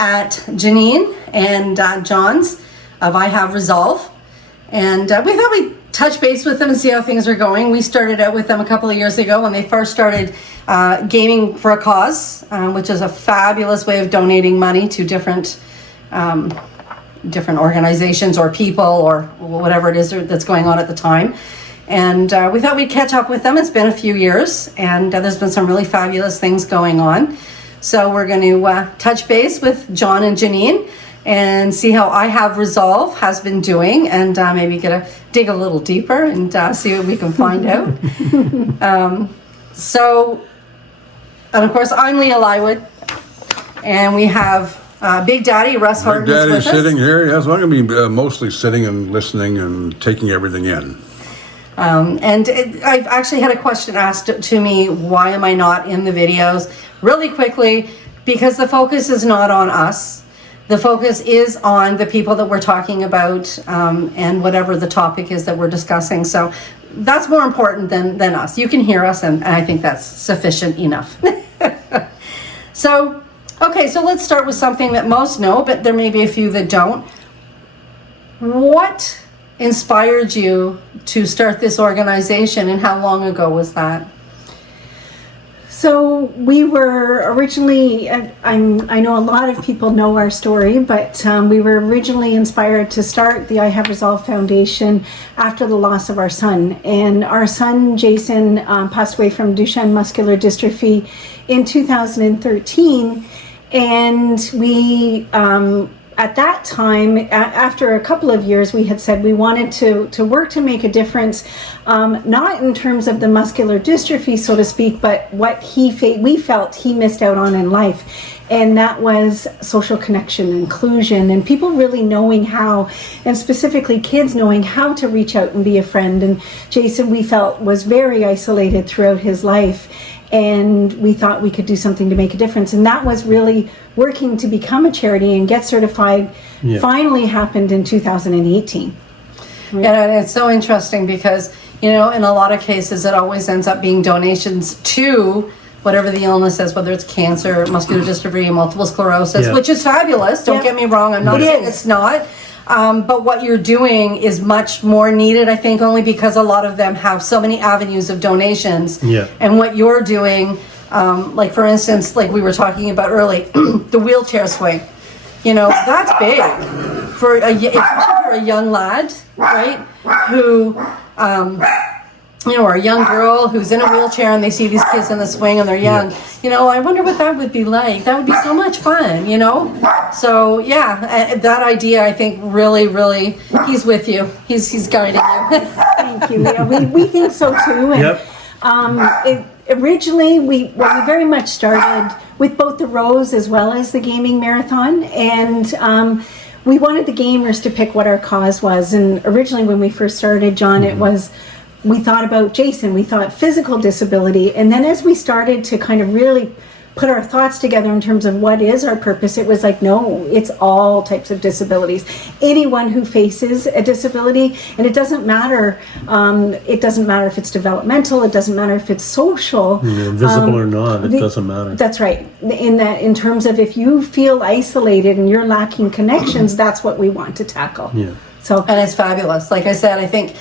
at Jeanine and John's of I Have Resolve, and we thought we'd touch base with them and see how things are going. We started out with them a couple of years ago when they first started Gaming for a Cause, which is a fabulous way of donating money to different organizations or people or whatever it is that's going on at the time. And we thought we'd catch up with them. It's been a few years, and there's been some really fabulous things going on. So we're going to touch base with John and Jeanine and see how I Have Resolve has been doing, and maybe dig a little deeper and see what we can find out. And of course, I'm Leah Lywood, and we have Big Daddy Russ Harton Big Daddy's with us. sitting here. Yes, I'm going to be mostly sitting and listening and taking everything in. I've actually had a question asked to me, why am I not in the videos? Really quickly, because the focus is not on us. The focus is on the people that we're talking about, and whatever the topic is that we're discussing. So that's more important than us. You can hear us, and I think that's sufficient enough. So let's start with something that most know, but there may be a few that don't. What inspired you to start this organization, and how long ago was that? So we were originally, I know a lot of people know our story, but we were originally inspired to start the I Have Resolve Foundation after the loss of our son. And our son, Jason, passed away from Duchenne muscular dystrophy in 2013. And we, at that time, after a couple of years, we had said we wanted to work to make a difference, not in terms of the muscular dystrophy, so to speak, but what we felt he missed out on in life. And that was social connection, inclusion, and people really knowing how, and specifically kids knowing how to reach out and be a friend. And Jason, we felt, was very isolated throughout his life. And we thought we could do something to make a difference. And that was really working to become a charity and get certified. Finally happened in 2018. Right? And it's so interesting because, in a lot of cases, it always ends up being donations to whatever the illness is, whether it's cancer, muscular dystrophy, multiple sclerosis, which is fabulous. Don't get me wrong. I'm not saying it's not. But what you're doing is much more needed, I think, only because a lot of them have so many avenues of donations. And what you're doing, like for instance, like we were talking about early, the wheelchair swing, that's big for a young lad, right? Who, or a young girl who's in a wheelchair and they see these kids in the swing and they're young. I wonder what that would be like. That would be so much fun, So that idea, I think, really, really, he's with you. He's guiding you. Thank you. Yeah, we think so too. And, originally, we very much started with both the Rose as well as the gaming marathon, and we wanted the gamers to pick what our cause was. And originally, when we first started, John, it was, we thought about Jason, we thought physical disability, and then as we started to kind of really put our thoughts together in terms of what is our purpose, it was like, no, it's all types of disabilities. Anyone who faces a disability, and it doesn't matter if it's developmental, it doesn't matter if it's social. Visible or not, it doesn't matter. That's right. In terms of if you feel isolated and you're lacking connections, that's what we want to tackle. And it's fabulous. Like I said, I think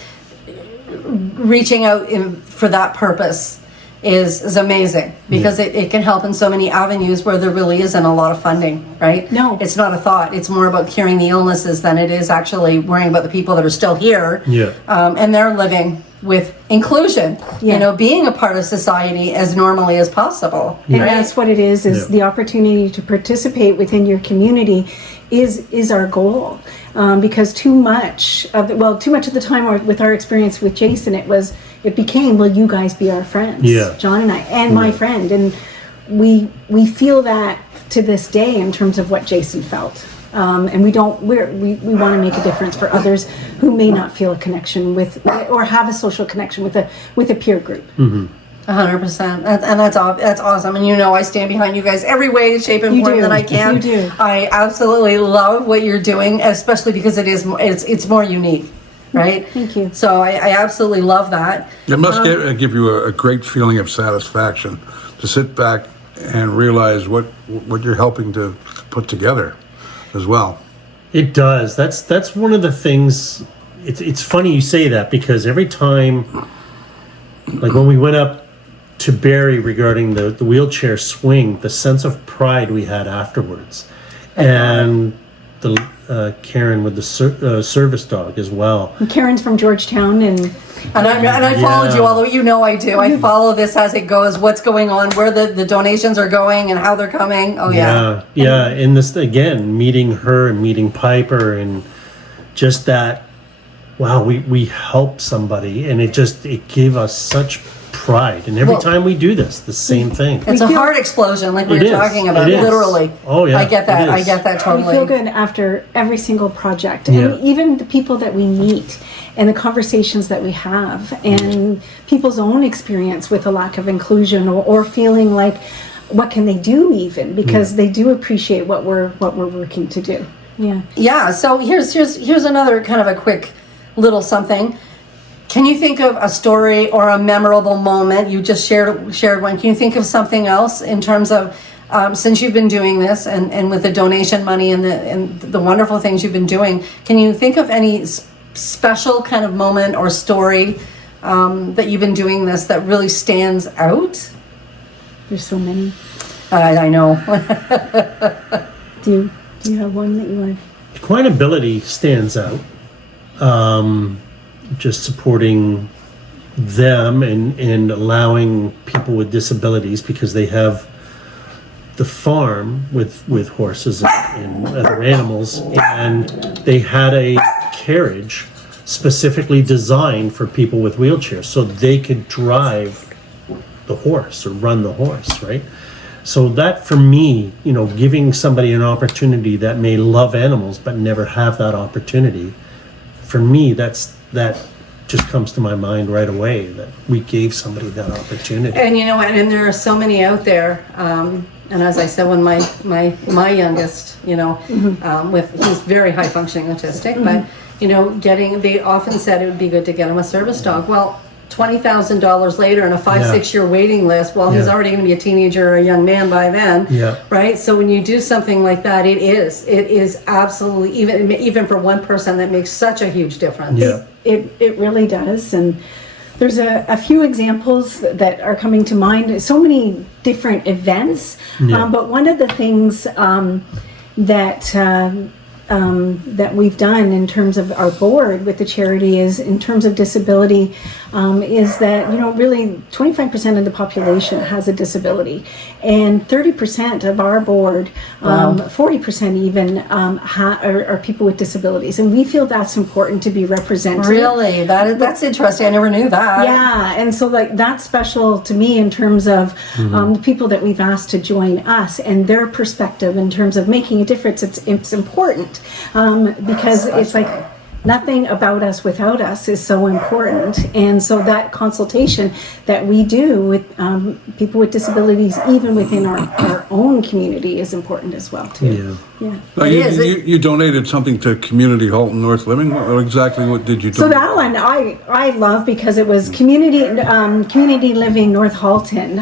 reaching out for that purpose is amazing, because it can help in so many avenues where there really isn't a lot of funding, right? No. It's not a thought. It's more about curing the illnesses than it is actually worrying about the people that are still here. And they're living with inclusion, being a part of society as normally as possible. And that's what it is the opportunity to participate within your community is our goal. Because too much of the time with our experience with Jason, it became, will you guys be our friends? John and I, and my friend. And we feel that to this day in terms of what Jason felt. And we want to make a difference for others who may not feel a connection with, or have a social connection with a peer group. 100%, and that's awesome. And I stand behind you guys every way, shape, and form that I can. You do. I absolutely love what you're doing, especially because it's more unique, right? Thank you. So I absolutely love that. It must give you a great feeling of satisfaction to sit back and realize what you're helping to put together as well. It does. That's one of the things. It's funny you say that, because every time, like when we went up to Barrie regarding the wheelchair swing, the sense of pride we had afterwards, and the Karen with the service dog as well. And Karen's from Georgetown, and I followed you, although you know I do. I follow this as it goes, what's going on, where the donations are going, and how they're coming. Oh yeah. Yeah. And this again, meeting her and meeting Piper, and just that. Wow, we helped somebody, and it gave us such pride. And every time we do this, the same thing. It's a heart explosion, like we were talking about, literally. Oh yeah, I get that totally. We feel good after every single project, and even the people that we meet, and the conversations that we have, and people's own experience with a lack of inclusion, or feeling like, what can they do even, because they do appreciate what we're working to do. Yeah. So here's another kind of a quick little something. Can you think of a story or a memorable moment? You just shared one. Can you think of something else in terms of since you've been doing this, and with the donation money and the wonderful things you've been doing? Can you think of any special kind of moment or story that you've been doing this that really stands out? There's so many. I know. Do you have one that you want to? Equinability stands out. Just supporting them and allowing people with disabilities, because they have the farm with horses and other animals, and they had a carriage specifically designed for people with wheelchairs so they could drive the horse or run the horse, right? So that, for me, giving somebody an opportunity that may love animals but never have that opportunity, for me, that just comes to my mind right away, that we gave somebody that opportunity. And and there are so many out there. And as I said, when my youngest, he's very high functioning autistic, but they often said it would be good to get him a service dog. Well, $20,000 later and a 5-6 year waiting list. Well, he's already going to be a teenager or a young man by then, right? So when you do something like that, it is absolutely, even for one person, that makes such a huge difference. Yeah. It really does. And there's a few examples that are coming to mind. So many different events, but one of the things that we've done in terms of our board with the charity is, in terms of disability, is that really 25% of the population has a disability, and 30% of our board, 40% even, are people with disabilities, and we feel that's important to be represented. Really, that's interesting. I never knew that. Yeah, and so that's special to me in terms of the people that we've asked to join us and their perspective in terms of making a difference. It's important because it's like, nothing about us without us is so important. And so that consultation that we do with people with disabilities, even within our own community, is important as well too. Now, you donated something to Community Halton North Living. What exactly did you do? So that one I love, because it was Community Living North Halton.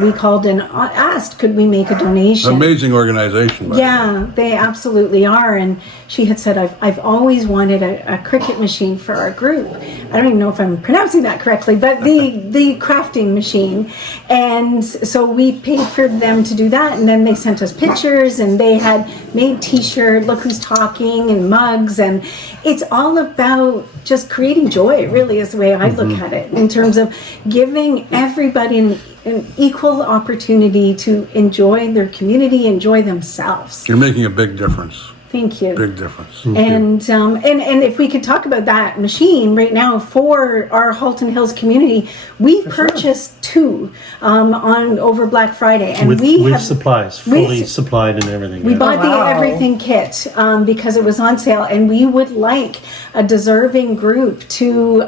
We called and asked, could we make a donation? Amazing organization. They absolutely are. And she had said, I've always wanted a cricket machine for our group. I don't even know if I'm pronouncing that correctly, but the crafting machine. And so we paid for them to do that, and then they sent us pictures, and they had made t-shirt, look who's talking, and mugs, and it's all about just creating joy. It really is the way I look at it, in terms of giving everybody an equal opportunity to enjoy their community, enjoy themselves. You're making a big difference. Thank you. Big difference. And if we could talk about that machine right now for our Halton Hills community, we purchased two on over Black Friday, and with supplies, fully supplied and everything. We bought the everything kit because it was on sale, and we would like a deserving group to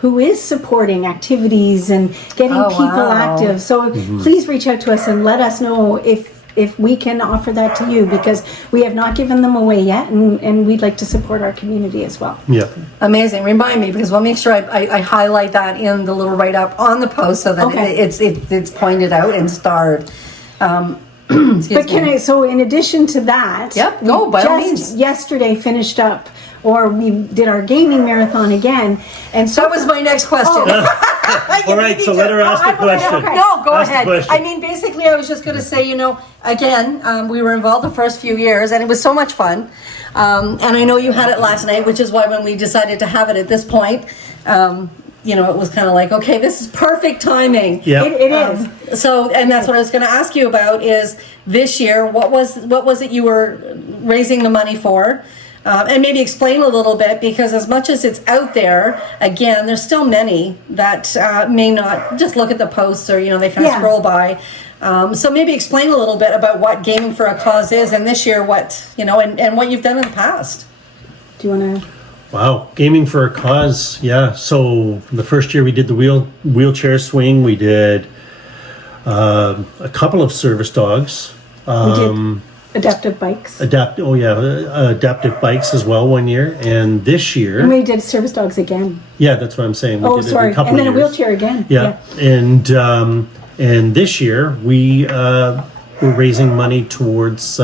who is supporting activities and getting people active. So please reach out to us and let us know if we can offer that to you, because we have not given them away yet, and we'd like to support our community as well. Yeah. Amazing. Remind me, because we'll make sure I highlight that in the little write-up on the post, so that it's pointed out and starred. But can I, so in addition to that, Yep, no, by all just means. yesterday finished up, or we did our gaming marathon again, and so That was my next question. All right, so let her ask the question. okay. No, go Ask the ahead. question. I mean, basically, I was just going to say, again, we were involved the first few years, and it was so much fun. And I know you had it last night, which is why when we decided to have it at this point, it was kind of like, okay, this is perfect timing. Yeah. it is. So, and that's what I was going to ask you about is this year, what was it you were raising the money for? And maybe explain a little bit, because as much as it's out there, again, there's still many that may not just look at the posts, or they kind of Yeah. scroll by. So maybe explain a little bit about what Gaming for a Cause is, and this year what and what you've done in the past. Do you want to? Wow, Gaming for a Cause, yeah. So the first year we did the wheelchair swing. We did a couple of service dogs. We did adaptive bikes. Adaptive bikes as well one year, and this year, And we did service dogs again. yeah, that's what I'm saying. We did it Sorry. a couple And then of a years. wheelchair again. Yeah, and this year we were raising money towards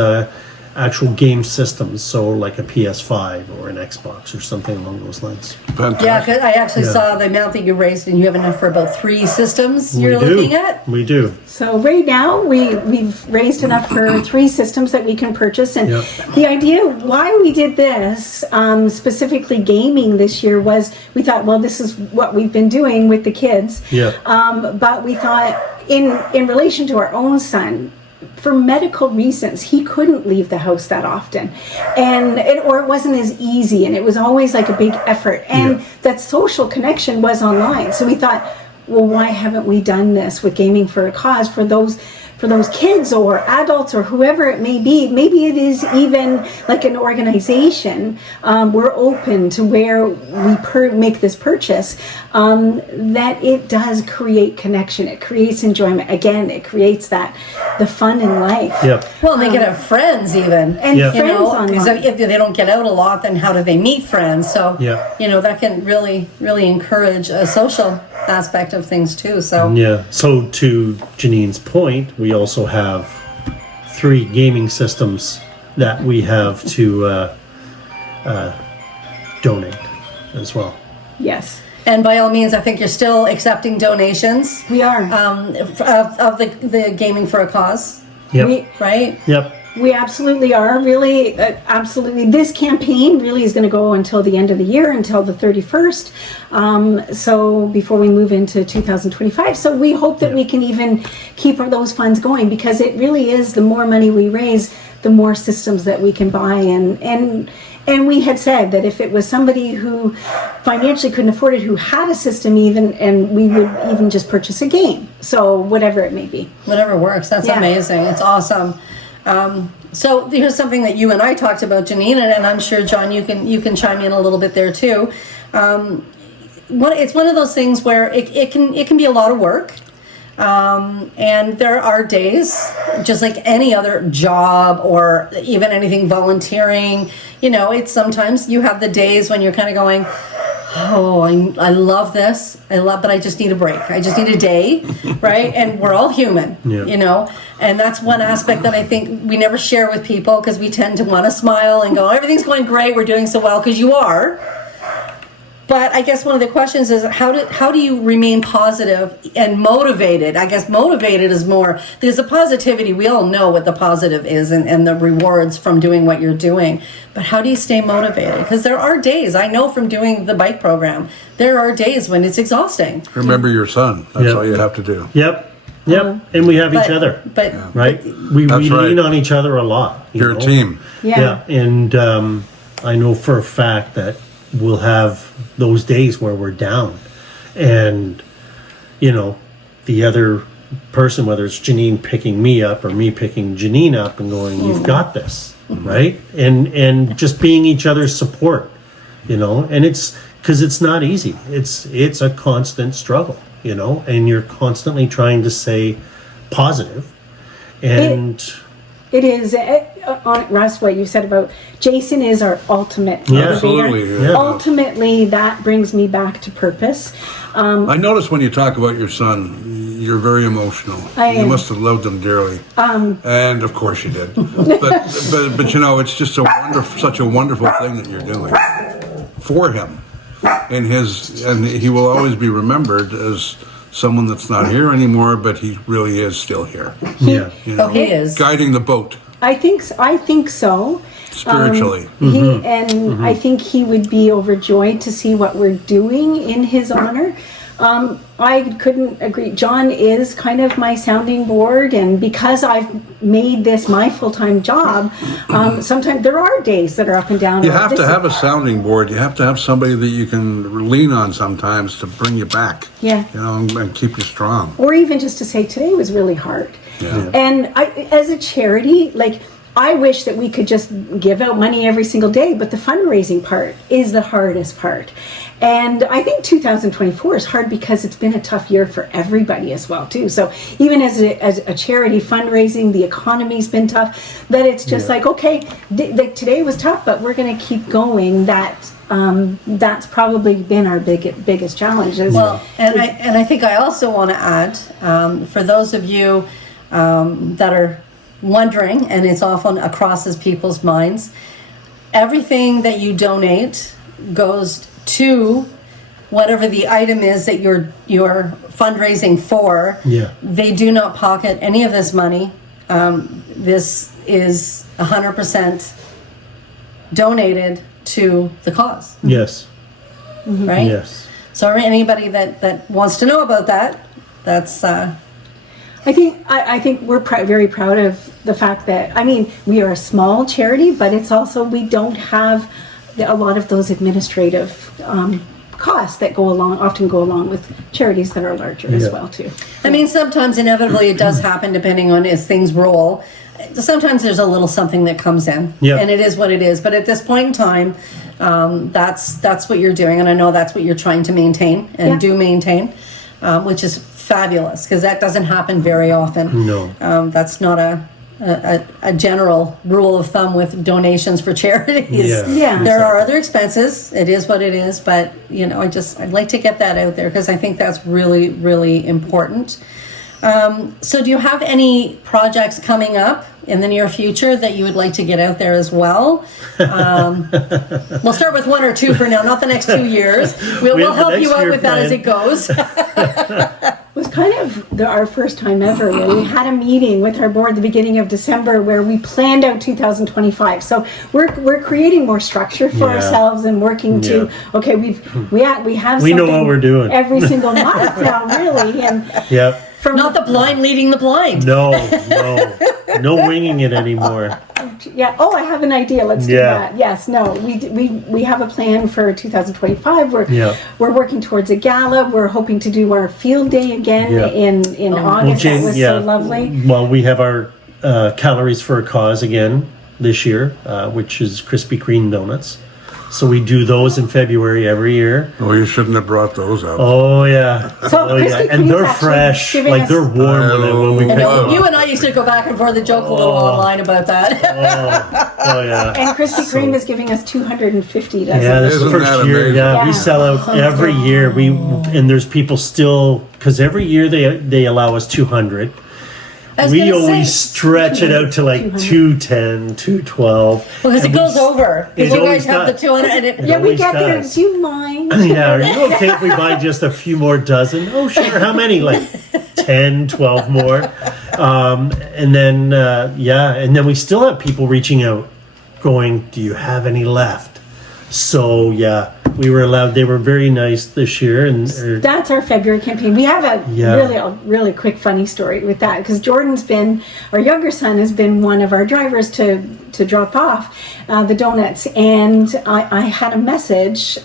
actual game systems, so like a PS5 or an Xbox or something along those lines. Fantastic. Yeah, because I actually Yeah. saw the amount that you raised, and you have enough for about 3 systems you're we do. looking at. We do. So right now we've raised enough for 3 systems that we can purchase, and Yep. the idea why we did this, specifically gaming this year, was we thought, well, this is what we've been doing with the kids. Yeah. But we thought in relation to our own son, for medical reasons, he couldn't leave the house that often, or it wasn't as easy, and it was always like a big effort, and Yeah. that social connection was online. So we thought, well, why haven't we done this with Gaming for a Cause for those kids or adults or whoever it may be? Maybe it is even like an organization. We're open to where we make this purchase, that it does create connection. It creates enjoyment. Again, it creates the fun in life. Yep. Well, and they get friends even. And Yeah. friends Because online. if they don't get out a lot, then how do they meet friends? So, Yeah. that can really, really encourage a social aspect of things too. So, Yeah. So to Janine's point, we also have 3 gaming systems that we have to donate as well. Yes, and by all means, I think you're still accepting donations we are. of the Gaming for a Cause, Yep. right? Yep. We absolutely are. Really, absolutely. This campaign really is going to go until the end of the year, until the 31st. So before we move into 2025. So we hope that we can even keep those funds going, because it really is, the more money we raise, the more systems that we can buy. And we had said that if it was somebody who financially couldn't afford it, who had a system even, and we would even just purchase a game. So whatever it may be. Whatever works. That's Yeah. amazing. It's awesome. So here's something that you and I talked about, Jeanine, and I'm sure, John, you can chime in a little bit there too. It's one of those things where it can be a lot of work. And there are days, just like any other job or even anything volunteering, it's sometimes you have the days when you're kind of going, oh, I love this. But I just need a break. I just need a day, right? And we're all human, Yeah. And that's one aspect that I think we never share with people, because we tend to want to smile and go, everything's going great, we're doing so well, because you are. But I guess one of the questions is, how do you remain positive and motivated? I guess motivated is more, because the positivity, we all know what the positive is and the rewards from doing what you're doing. But how do you stay motivated? Because there are days, I know from doing the bike program, there are days when it's exhausting. Remember your son. That's Yeah. all you have to do. Yep. Yep. And we have each other, But right? We That's lean right. on each other a lot. you You're know? a team. Yeah. And I know for a fact that we'll have those days where we're down, and the other person, whether it's Jeanine picking me up or me picking Jeanine up and going, you've got this, right? And just being each other's support, and it's because it's not easy. It's a constant struggle, and you're constantly trying to stay positive. And It is, Russ, what you said about Jason is our ultimate Yeah. motivator. Absolutely, yeah. Ultimately, that brings me back to purpose. I noticed when you talk about your son, you're very emotional. I You am. must have loved him dearly. And of course you did. But you know, it's just such a wonderful thing that you're doing for him. And he will always be remembered as someone that's not here anymore, but he really is still here. Yeah. You know, he is. guiding the boat I think so. spiritually. I think he would be overjoyed to see what we're doing in his honor. I couldn't agree. John is kind of my sounding board, and because I've made this my full-time job, sometimes there are days that are up and down. You have to have a sounding board. You have to have somebody that you can lean on sometimes to bring you back. Yeah. You know, and keep you strong. Or even just to say today was really hard. Yeah. And as a charity, like, I wish that we could just give out money every single day, but the fundraising part is the hardest part. And I think 2024 is hard because it's been a tough year for everybody as well, too. So even as a charity fundraising, the economy's been tough, that it's just like, okay, today was tough, but we're going to keep going. That's probably been our biggest challenge. Well, and I think I also want to add, for those of you that are wondering, and it's often across people's minds, everything that you donate goes to whatever the item is that you're fundraising for. Yeah. They do not pocket any of this money. This is 100% donated to the cause, Yes. right? Yes. So anybody that wants to know about that, that's I think we're very proud of the fact that, I mean, we are a small charity, but it's also, we don't have a lot of those administrative costs that often go along with charities that are larger as well too. I mean, sometimes inevitably it does happen depending on as things roll. Sometimes there's a little something that comes in, and it is what it is. But at this point in time, that's what you're doing, and I know that's what you're trying to maintain and do maintain, which is fabulous, because that doesn't happen very often. No. That's not a general rule of thumb with donations for charities. Yeah. There are other expenses. It is what it is, but you know, I'd like to get that out there because I think that's really, really important. So do you have any projects coming up in the near future that you would like to get out there as well? We'll start with one or two for now, not the next 2 years. We'll help you out with that as it goes. It was kind of our first time ever where we had a meeting with our board the beginning of December where we planned out 2025. So we're creating more structure for ourselves and working to, okay, we have We know what we're doing every single month now, really. And Not the blind leading the blind. No winging it anymore. Yeah. Oh, I have an idea. Let's do that. Yes. No. We have a plan for 2025. We're working towards a gala. We're hoping to do our field day again in August. Jane, that was so lovely. Well, we have our Calories for a Cause again this year, which is Krispy Kreme donuts. So we do those in February every year. Oh, you shouldn't have brought those out. Oh yeah. So And they're fresh, like they're warm when we pick them up. You and I used to go back and forth and joke a little online about that. Oh yeah. And Krispy Kreme is giving us 250 dozen. Yeah, this is the Isn't first that year. amazing? Yeah, we sell out every year. And there's people still, because every year they allow us 200. We always stretch it out to like 210, 212. Because it goes over. Because you guys have the 200. And We get there. Do you mind? Yeah, are you okay if we buy just a few more dozen? Oh, sure. How many? Like 10, 12 more. And then we still have people reaching out going, do you have any left? So, we were allowed. They were very nice this year. And that's our February campaign. We have a really quick funny story with that because our younger son has been one of our drivers to drop off the donuts, and I had a message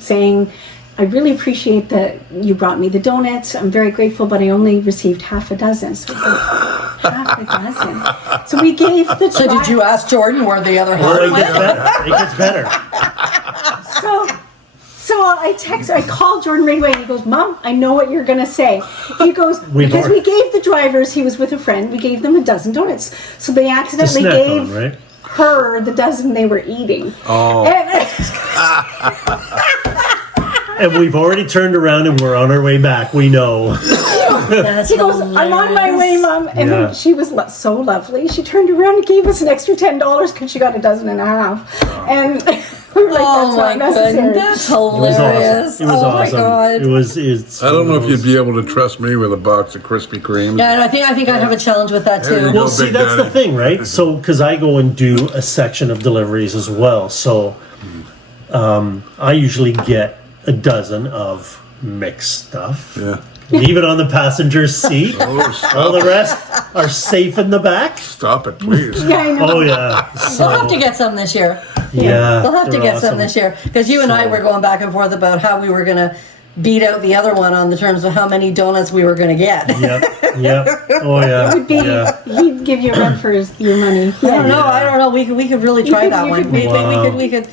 saying, I really appreciate that you brought me the donuts. I'm very grateful, but I only received half a dozen. So it's like, half a dozen. So we gave the So did you ask Jordan where the other half went? It gets better. So I called Jordan right away and he goes, Mom, I know what you're going to say. He goes, because we gave the drivers, he was with a friend, we gave them a dozen donuts. So they accidentally gave her the dozen they were eating. Oh. And we've already turned around and we're on our way back. We know. That's She goes, I'm on my way, Mom. And Yeah. then she was so lovely. She turned around and gave us an extra $10 because she got a dozen and a half. And we were like, Oh that's my not necessary. goodness, that's It was hilarious. awesome. It was oh awesome. my God. It's I don't know if you'd be able to trust me with a box of Krispy Kremes. Yeah, and I think I'd have a challenge with that There you too. go. Well, see, Big that's Daddy. the thing, right? So, because I go and do a section of deliveries as well, so I usually get a dozen of mixed stuff. Yeah. Leave it on the passenger's seat. Oh, stop All the it. rest are safe in the back. Stop it, please. Yeah, I know. Oh yeah. They'll have to get some this year. Yeah. They'll have to they're get some awesome. this year because you and I were going back and forth about how we were going to beat out the other one on the terms of how many donuts we were going to get. Yep. Oh yeah. It would be, Yeah. he'd give you a run for your money. I don't know. We could really try that you one. could We could.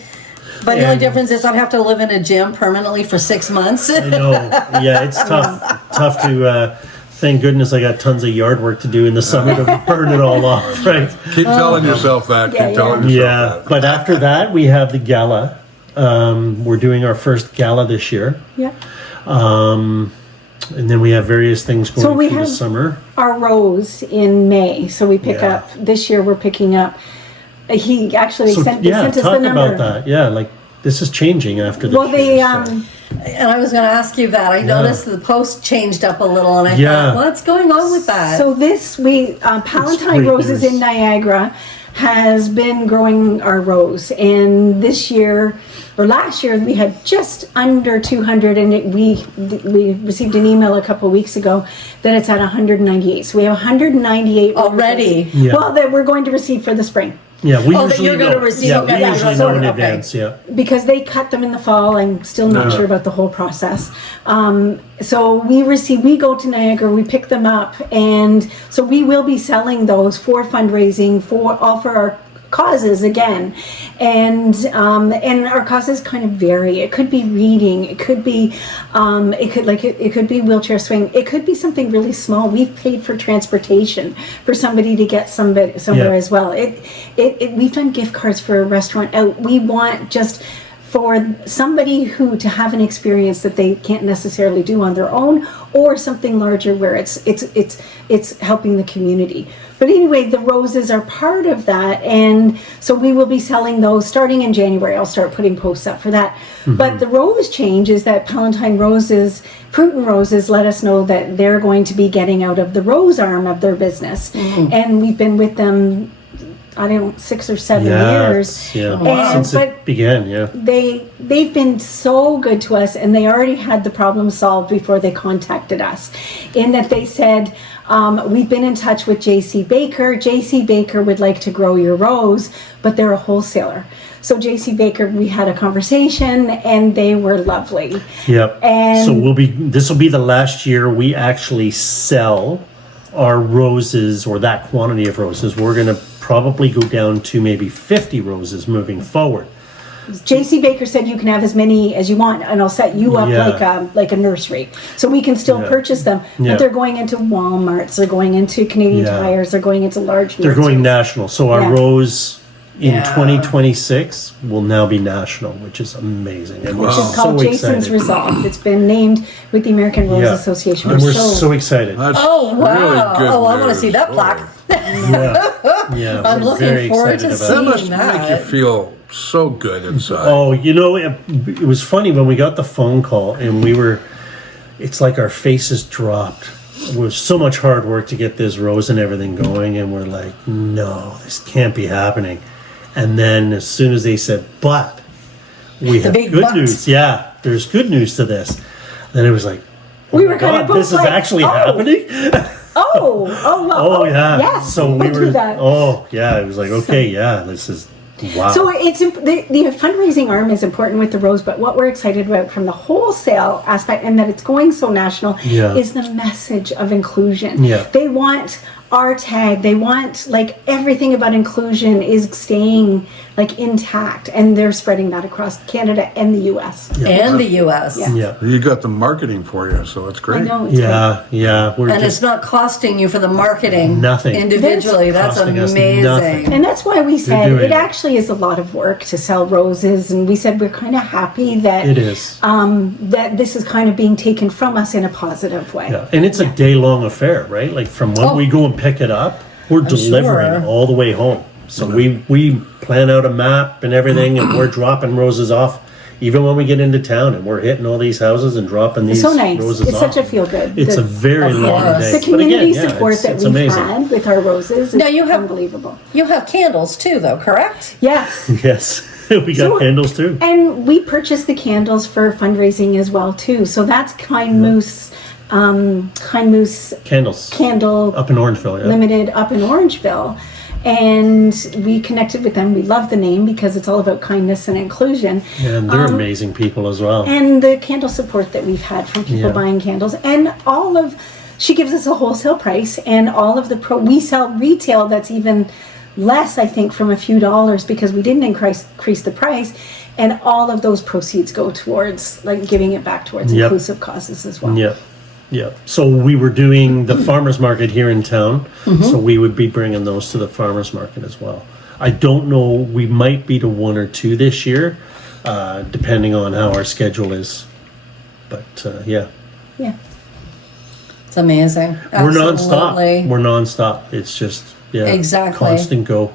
But the only difference is I'd have to live in a gym permanently for 6 months. I know. Yeah, it's tough to. Thank goodness I got tons of yard work to do in the summer to burn it all off. Right. Keep telling yourself that. Yeah, Keep telling Yeah, yourself that. but after that we have the gala. We're doing our first gala this year. Yeah. And then we have various things going So we through the have- summer. Our rose in May. So we pick Yeah. up, this year we're picking up, he actually So sent yeah, us the talk number. about that. Yeah, like this is changing after the Well, they, And I was going to ask you that. I noticed the post changed up a little, and I Yeah. thought, what's going on with that? so this, Palatine great Roses news. in Niagara has been growing our rose. And this year, or last year, we had just under 200, and we received an email a couple of weeks ago that it's at 198. So we have 198 Already? roses. Yeah. Well, that we're going to receive for the spring. Yeah, we Oh, that usually you're gonna know. receive, Yeah, okay, we yeah, usually so- know in okay. advance. Yeah. Because they cut them in the fall. I'm still not Yeah. sure about the whole process. So we go to Niagara, we pick them up, and so we will be selling those for fundraising for our causes again, and our causes kind of vary. It could be reading, it could be it could be wheelchair swing, it could be something really small. We've paid for transportation for somebody to get somewhere Yeah. as well. We've done gift cards for a restaurant out. We want just for somebody who to have an experience that they can't necessarily do on their own, or something larger where it's helping the community. But anyway, the roses are part of that, and so we will be selling those starting in January. I'll start putting posts up for that. But the rose change is that Palatine Roses, Fruit and Roses, let us know that they're going to be getting out of the rose arm of their business, and we've been with them, I don't know, 6 or 7 years. Yeah. And- Since it began. Yeah. They've been so good to us, and they already had the problem solved before they contacted us, in that they said, we've been in touch with JC Baker. JC Baker would like to grow your rose, but they're a wholesaler. So JC Baker, we had a conversation, and they were lovely. Yep. And- so this will be the last year we actually sell our roses, or that quantity of roses. We're going to probably go down to maybe 50 roses moving forward. JC Baker said you can have as many as you want, and I'll set you up Yeah. like a nursery, so we can still Yeah. purchase them. Yeah. But they're going into Walmarts, they're going into Canadian Yeah. Tires, they're going into large. They're going nurseries. national. So our Yeah. rose in Yeah. 2026 will now be national, which is amazing. And we're Which is so called Jason's excited. Resolve. It's been named with the American Rose Yeah. Association. And we're so excited. That's Oh, wow. really good Oh, I wanna news. see that plaque. Yeah. Yeah. I'm we're looking very forward to excited about That it. seeing must make you that. feel so good inside. Oh, it was funny when we got the phone call, and it's like our faces dropped. It was so much hard work to get this rose and everything going, and we're like, no, this can't be happening. And then as soon as they said, but we have big good but. news. Yeah, there's good news to this. Then it was like, oh We my were kind God, of both this is like, actually oh. happening? Oh, well, Oh, yeah. yes, So we we'll do were, that. oh, yeah, it was like, okay, yeah, this is, wow. So the fundraising arm is important with the rose, but what we're excited about from the wholesale aspect, and that it's going so national, Yeah. is the message of inclusion. Yeah. They want our tag. They want, like, everything about inclusion is staying, like, intact, and they're spreading that across Canada and the U.S. And the U.S. Yeah. Yeah. You got the marketing for you, so it's I great. know. It's great. Yeah. We're And just it's not costing you for the marketing Nothing. individually. That's Costing us amazing. nothing. And that's why we said doing it it. actually is a lot of work to sell roses, and we said we're kind of happy that it is. that this is kind of being taken from us in a positive way. Yeah, and it's a day-long affair, right? Like from when we go and pick it up, we're delivering sure. it all the way home. So we plan out a map and everything, and we're dropping roses off, even when we get into town, and we're hitting all these houses and dropping these It's so nice. roses It's off. such a feel good. It's a very long course. day. The But community again, support it's that we've amazing. had with our roses is Now you have- unbelievable. You have candles too, though, correct? Yes. Yes, we got So- candles too. And we purchase the candles for fundraising as well too. So that's Kind Moose Candles Candle up in Orangeville. Yeah. Limited up in Orangeville. And we connected with them. We love the name because it's all about kindness and inclusion. And they're amazing people as well. And the candle support that we've had from people Yeah. buying candles, and she gives us a wholesale price, and all of we sell retail that's even less, I think, from a few dollars, because we didn't increase the price, and all of those proceeds go towards, like, giving it back towards Yep. inclusive causes as well. Yeah. Yeah. So we were doing the farmers market here in town. So we would be bringing those to the farmers market as well. I don't know. We might be to 1 or 2 this year, depending on how our schedule is. But yeah, Yeah. It's amazing. we're nonstop. Absolutely. We're nonstop. It's just Exactly. constant go.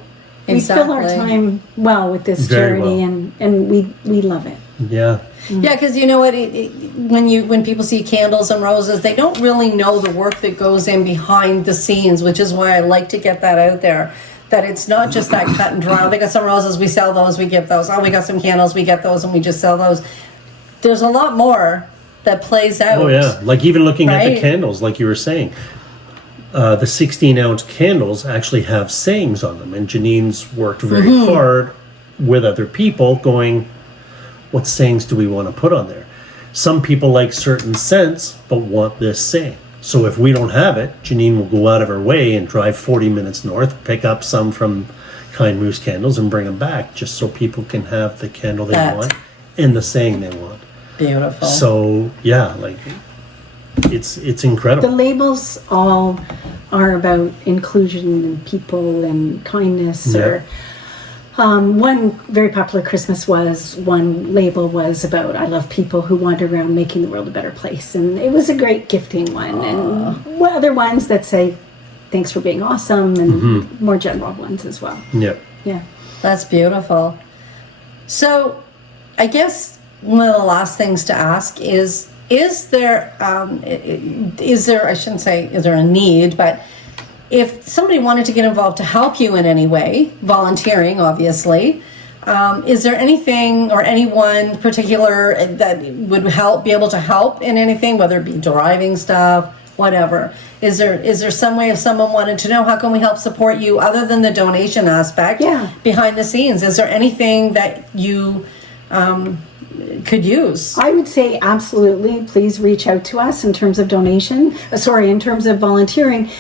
We fill our time well with this Very charity, well. and we love it. Yeah. Yeah, because you know what? When people see candles and roses, they don't really know the work that goes in behind the scenes, which is why I like to get that out there. That it's not just that cut and dry. Oh, they got some roses, we sell those, we give those. Oh, we got some candles, we get those, and we just sell those. There's a lot more that plays out. Oh yeah. Like even looking at the Right. candles, like you were saying, the 16-ounce candles actually have sayings on them, and Janine's worked very hard with other people, going, what sayings do we want to put on there? Some people like certain scents, but want this saying. So if we don't have it, Jeanine will go out of her way and drive 40 minutes north, pick up some from Kind Moose Candles and bring them back, just so people can have the candle they That. want and the saying they want. Beautiful. So yeah, like it's The incredible. labels all are about inclusion and people and kindness. Yeah. Or one very popular Christmas one label was about, I love people who wander around making the world a better place, and it was a great gifting one. And other ones that say thanks for being awesome, and more general ones as well. Yeah. Yeah. That's beautiful. So, I guess one of the last things to ask is there I shouldn't say is there a need, but if somebody wanted to get involved to help you in any way, volunteering obviously, is there anything or anyone particular that would be able to help in anything, whether it be driving stuff, whatever? Is there some way if someone wanted to know, how can we help support you other than the donation aspect? Yeah. Behind the scenes, is there anything that you could use? I would say absolutely. Please reach out to us in terms of in terms of volunteering,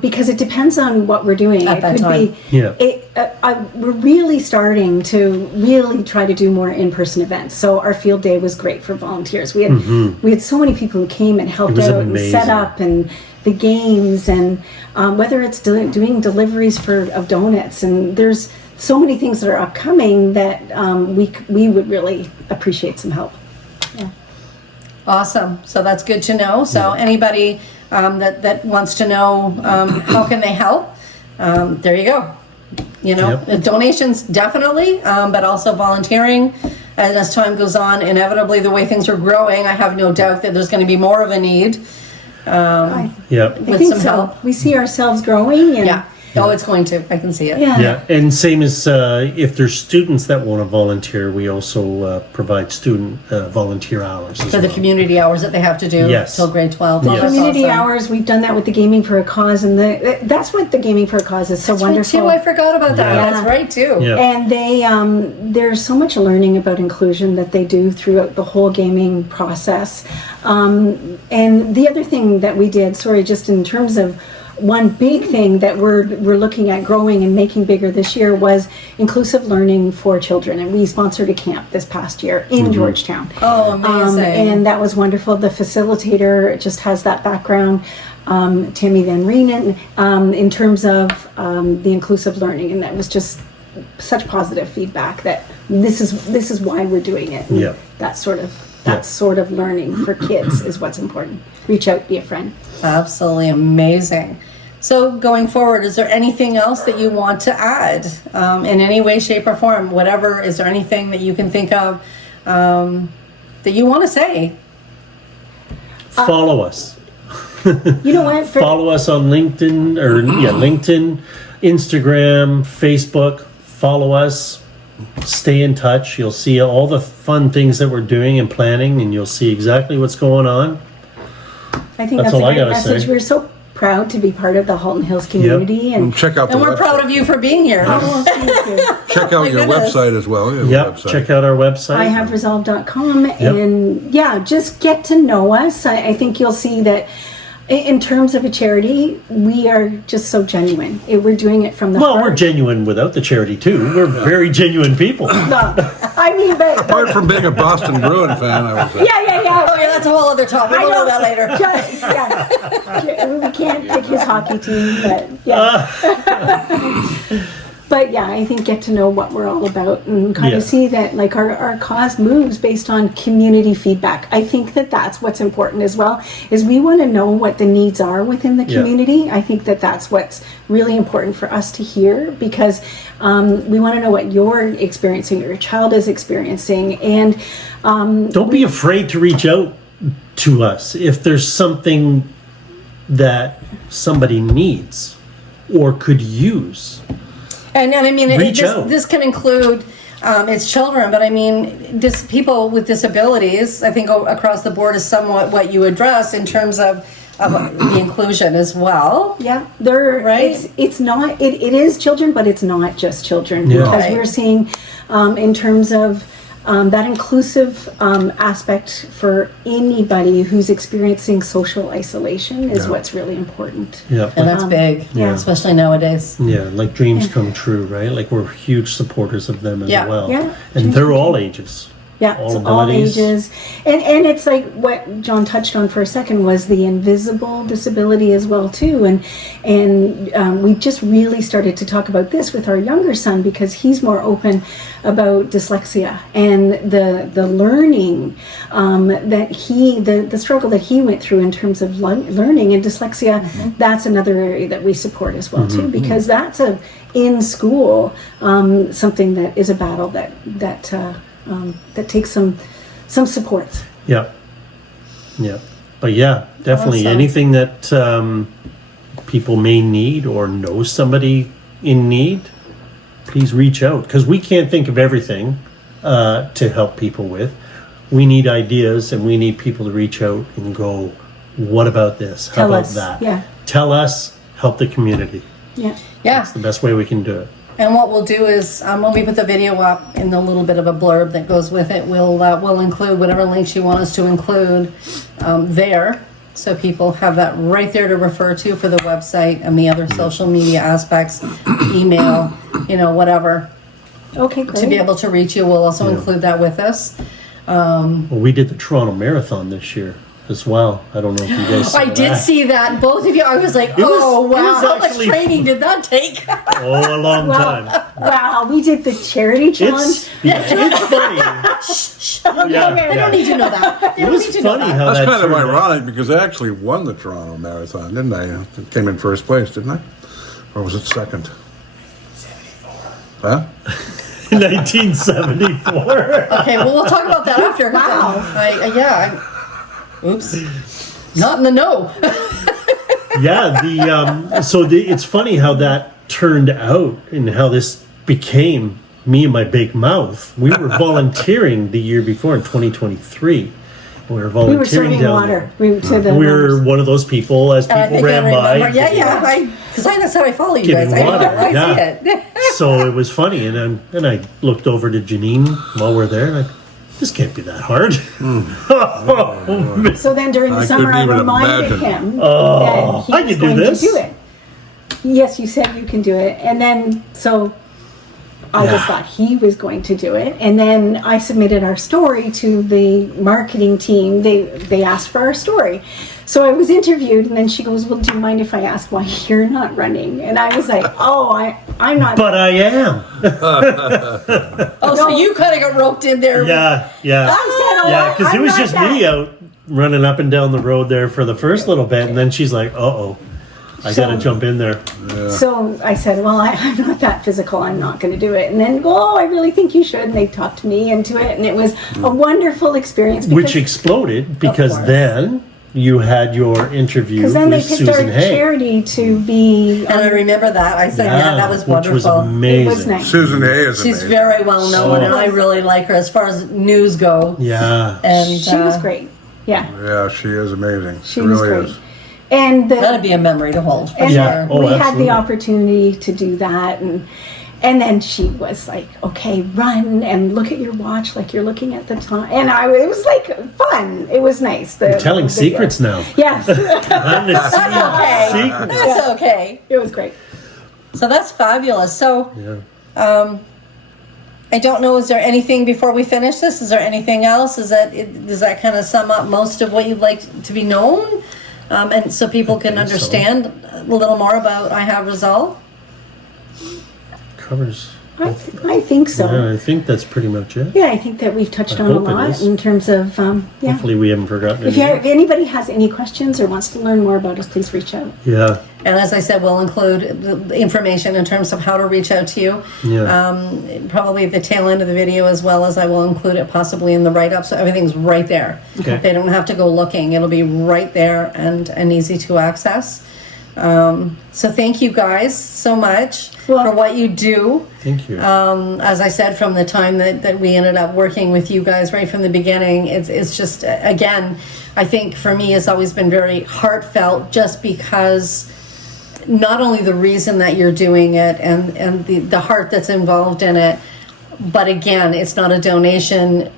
because it depends on what we're doing. At that time. Yeah. We're really starting to really try to do more in-person events. So our field day was great for volunteers. We had so many people who came and helped It was out and amazing. set up and the games, and whether it's doing deliveries of donuts, and there's so many things that are upcoming that we would really appreciate some help. Yeah. Awesome. So that's good to know. So anybody that wants to know how can they help, there you go. You know, donations definitely, but also volunteering. And as time goes on, inevitably the way things are growing, I have no doubt that there's going to be more of a need I Yeah. with think some so. help. We see ourselves growing, and Yeah. Oh, it's going to. I can see it. yeah. Yeah, and same as if there's students that want to volunteer, we also provide student volunteer hours as For the well. community hours that they have to do Yes. till grade 12. The Oh, that's community awesome. hours, we've done that with the Gaming for a Cause, and that's what the Gaming for a Cause is so That's right, wonderful. too. I forgot about that. Yeah. That's right too. Yeah. And they there's so much learning about inclusion that they do throughout the whole gaming process. And the other thing that we did, just in terms of one big thing that we're looking at growing and making bigger this year was inclusive learning for children, and we sponsored a camp this past year in Georgetown. Oh, amazing. And that was wonderful. The facilitator just has that background, Tammy Van Reenen, in terms of the inclusive learning, and that was just such positive feedback that this is why we're doing it. Yeah. That sort of learning for kids is what's important. Reach out, be a friend. Absolutely amazing. So going forward, is there anything else that you want to add in any way, shape, or form? Whatever, is there anything that you can think of that you want to say? Follow us. You know what? Follow us on LinkedIn, LinkedIn, Instagram, Facebook. Follow us. Stay in touch. You'll see all the fun things that we're doing and planning, and you'll see exactly what's going on. I think That's that's a all I great gotta message. say. We're so proud to be part of the Halton Hills community, And check out the And we're website. proud of you for being here. Oh, thank you. Check out your goodness. website as well. Your Yep. website. Check out our website. ihaveresolved.com, and yeah, just get to know us. I think you'll see that in terms of a charity, we are just so genuine. We're doing it from the Well, heart. we're genuine without the charity too. We're very genuine people. No, I mean, but Apart from being a Boston Bruin fan, I was yeah. Oh yeah, that's a whole other topic. We'll know that later. We can't pick his hockey team, but yeah. But yeah, I think get to know what we're all about and kind Yeah. of see that like our cause moves based on community feedback. I think that that's what's important as well, is we want to know what the needs are within the Yeah. community. I think that that's what's really important for us to hear, because we want to know what you're experiencing, your child is experiencing, and Don't be afraid to reach out to us if there's something that somebody needs or could use. And I mean, Reach out. this can include it's children, but I mean, people with disabilities, I think across the board is somewhat what you address in terms of the inclusion as well. yeah, they're Right? It's not. It is children, but it's not just children, Yeah. because Right. we're seeing in terms of that inclusive aspect for anybody who's experiencing social isolation is what's really important. Yeah. And that's big, yeah. especially nowadays. Yeah, like dreams come true, right? Like we're huge supporters of them as Yeah. well. Yeah. And they're all ages. Yeah, All it's all abilities. ages, and it's like what John touched on for a second was the invisible disability as well too, and we just really started to talk about this with our younger son, because he's more open about dyslexia and the learning that the struggle that he went through in terms of learning and dyslexia. That's another area that we support as well too, because that's in school something that is a battle that takes some support. Yeah. Yeah. But yeah, definitely Awesome. anything that people may need or know somebody in need, please reach out, because we can't think of everything to help people with. We need ideas, and we need people to reach out and go, what about this? How Tell about us. that? Yeah. Tell us, help the community. Yeah. Yeah. It's the best way we can do it. And what we'll do is, when we put the video up, in the little bit of a blurb that goes with it, we'll include whatever links you want us to include there, so people have that right there to refer to for the website and the other social media aspects, email, whatever, Okay, great. to be able to reach you. We'll also include that with us. Well, we did the Toronto Marathon this year as well. I don't know if you guys saw I did that. see that, both of you. I was like, was- oh it wow, was how much actually- training did that take? Oh, a long time. Wow, we did the charity challenge. It's funny. Yeah, They don't need to know that. They It don't was need to know funny that. how That's that kind of turned out. ironic because I actually won the Toronto Marathon, didn't I? I came in first place, didn't I? Or was it second? 74. Huh? 1974. Okay, well, we'll talk about that after. Wow. Oops. Not in the know. Yeah, it's funny how that turned out and how this became me and my big mouth. We were volunteering the year before in 2023. We were We volunteering were serving down water. there. To the We members. were one of those people as And I people think I ran by. remember. Yeah, because that's how I follow you Giving guys. water, I yeah. see it. So it was funny, and I looked over to Jeanine while we're there, and this can't be that hard. So then during the I summer, couldn't I even reminded imagine. him that he I was could do going this. to do it. yes, you said you can do it. And then, so I just thought he was going to do it. And then I submitted our story to the marketing team. They asked for our story. So I was interviewed, and then she goes, well, do you mind if I ask why you're not running? And I was like, I'm not. But I am. So you kind of got roped in there. Yeah. I said, Yeah, because it I'm was not just that. me out running up and down the road there for the first little bit, and then she's like, I got to jump in there. So I said, well, I'm not that physical. I'm not going to do it. And then, I really think you should. And they talked me into it. And it was a wonderful experience. Which exploded because then you had your interview because then they with picked Susan our Hay. charity to be. And I remember that. I said, that was wonderful. Which was amazing. It was nice. Susan Hay is She's amazing. very well known, and I really like her as far as news go. Yeah. And She was great. Yeah. Yeah, she is amazing. She was really great. is. And That'd be a memory to hold. For and sure. Oh, we had absolutely. the opportunity to do that, and then she was like, okay, run and look at your watch like you're looking at the time. And it was like fun. It was nice. You're telling secrets now. Yes. That's okay. Secrets. That's okay. It was great. So that's fabulous. So, Yeah. I don't know, is there anything before we finish this? Is there anything else? Does that kind of sum up most of what you'd like to be known? And so people can think so. understand a little more about I Have Resolve? Covers. I think so. Yeah, I think that's pretty much it. Yeah, I think that we've touched I on a hope it lot is. in terms of, Hopefully we haven't forgotten If anything. anybody has any questions or wants to learn more about us, please reach out. Yeah. And as I said, we'll include the information in terms of how to reach out to you. Yeah. Probably at the tail end of the video, as well as I will include it possibly in the write-up, so everything's right there. Okay. They don't have to go looking. It'll be right there and easy to access. So thank you guys so much for what you do. Thank you. As I said, from the time that we ended up working with you guys right from the beginning, it's just, again, I think for me it's always been very heartfelt, just because not only the reason that you're doing it and the heart that's involved in it, but again, it's not a donation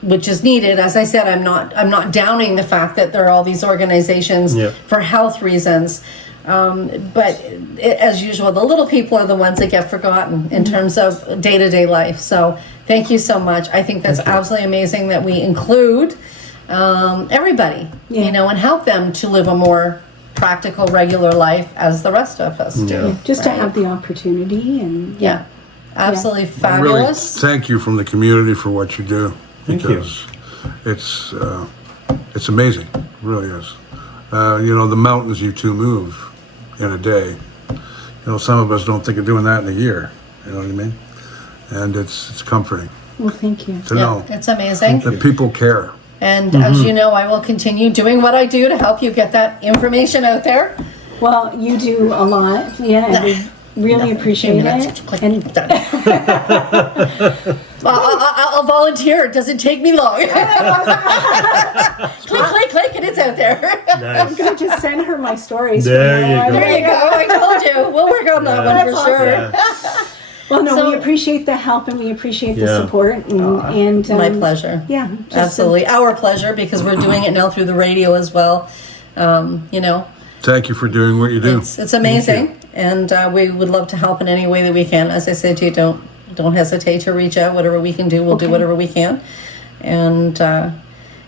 which is needed. As I said, I'm not downing the fact that there are all these organizations for health reasons. But as usual, the little people are the ones that get forgotten in terms of day-to-day life. So thank you so much. I think that's absolutely amazing that we include everybody, and help them to live a more practical, regular life as the rest of us do. Yeah. Just to have the opportunity and Absolutely Really, fabulous. thank you from the community for what you do. Thank you. Because it's amazing. It really is. The mountains you two move in a day. Some of us don't think of doing that in a year. You know what I mean? And it's comforting well, thank you. to know It's amazing. that people care. And as you know, I will continue doing what I do to help you get that information out there. Well, you do a lot. Yeah, and we really appreciate it. And I'll volunteer. It doesn't take me long. click, and it's out there. I'm Nice. going to just send her my stories. There from you now on. go. There you go. I told you. We'll work on that one for That's sure. Yeah. Well, no, So- we appreciate the help and we appreciate the Yeah. support. And My pleasure. Yeah, Absolutely. Our pleasure, because we're doing it now through the radio as well. Thank you for doing what you do. It's amazing. And we would love to help in any way that we can. As I said to you, don't hesitate to reach out. Whatever we can do, we'll do whatever we can. And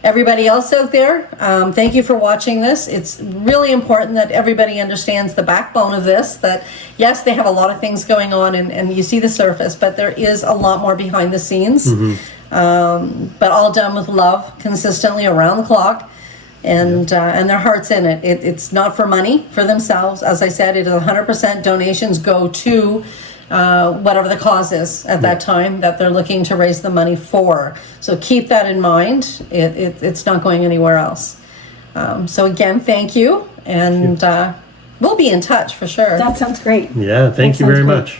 everybody else out there, thank you for watching this. It's really important that everybody understands the backbone of this, that yes, they have a lot of things going on and you see the surface, but there is a lot more behind the scenes. But all done with love, consistently around the clock. And their heart's in it. It's not for money, for themselves. As I said, it is 100% donations go to whatever the cause is at that time that they're looking to raise the money for. So keep that in mind. It's not going anywhere else. So again, thank you. And we'll be in touch for sure. that sounds great. Yeah, thank That you very sounds great. much.